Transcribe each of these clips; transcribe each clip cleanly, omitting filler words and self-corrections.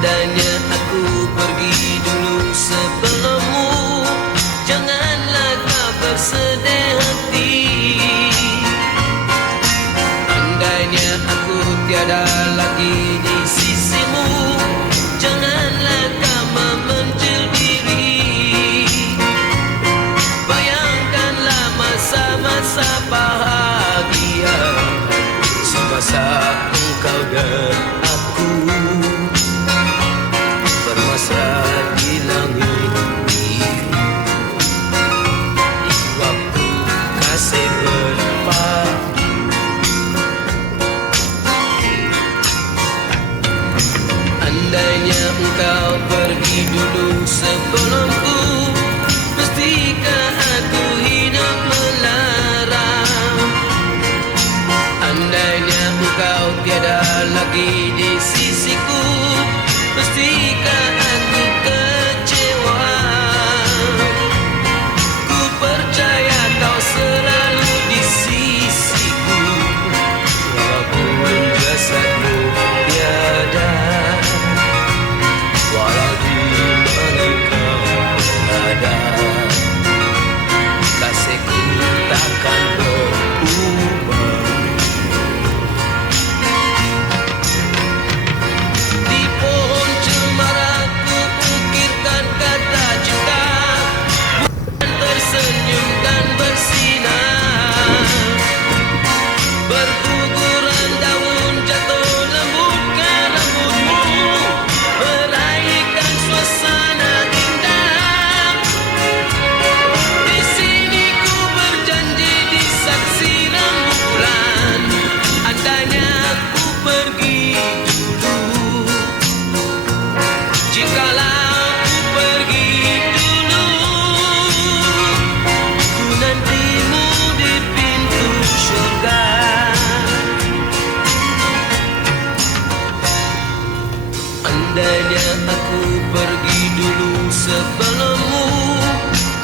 Andainya aku pergi dulu sebelummu, janganlah kau bersedih hati. Andainya aku tiada lagi di sisimu, janganlah kau memencil diri. Bayangkanlah masa-masa bahagia, semasa engkau dan aku bermesra di langit biru. Di waktu kasih berpadu, andainya engkau pergi dulu sebelumku, mestikah aku hidup melarang? Andainya engkau tiada lagi di sisiku, mestikah aku kecewa? Ku percaya kau selalu di sisiku, walaupun jasadmu tiada, walau di mana kau berada, kasihku takkan berubah. Di pohon cemara ku ukirkan kata cinta, bulan tersenyum dan bersinar. Berguguran daun jatuh lembut ke rambutmu, meraihkan suasana indah. Di sini ku berjanji di saksi rembulan, andainya aku pergi dulu, jikalau aku pergi dulu, ku nantimu di pintu syurga. Andainya aku pergi dulu sebelummu,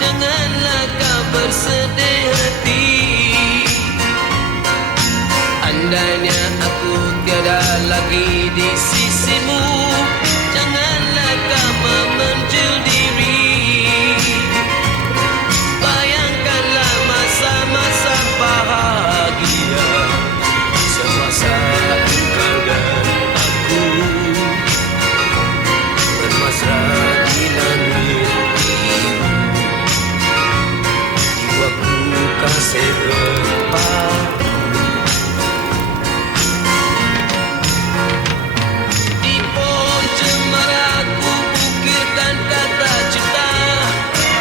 janganlah kau bersedih hati. Andainya aku tiada lagi di sisimu, janganlah kau memencil diri. Bayangkanlah masa-masa bahagia, semasa engkau dan aku bermesra di langit biru. Di waktu kasih berpadu, di pohon cemara ku ukirkan kata cinta,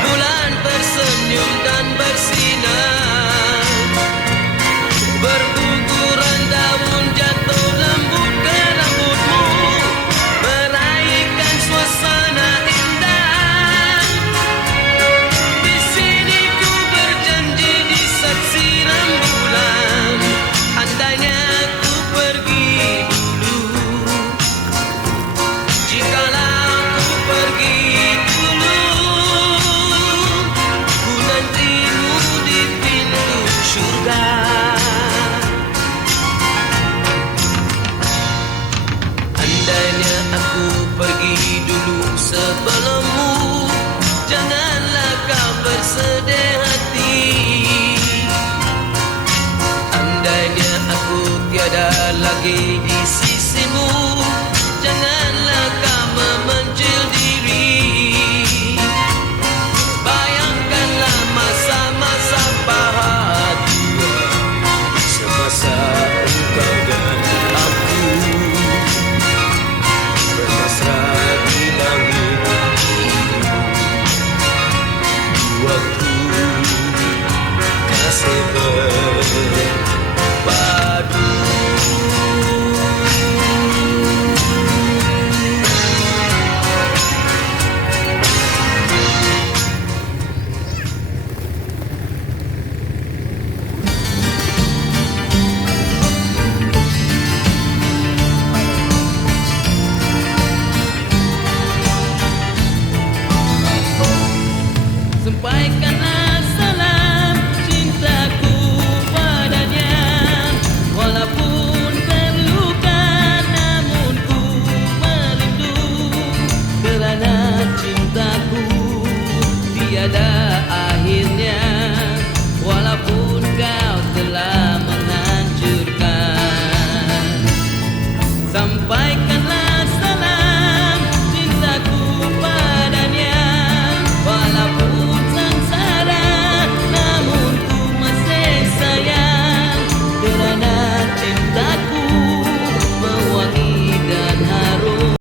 bulan tersenyum dan bersinar. Berguguran daun jatuh lembut ke rambutmu, meraihkan suasana indah. Di sini ku berjanji di saksi rembulan, andainya aku pergi dulu, jikalau aku pergi dulu, ku nantimu di pintu syurga. Andainya aku pergi dulu sebelum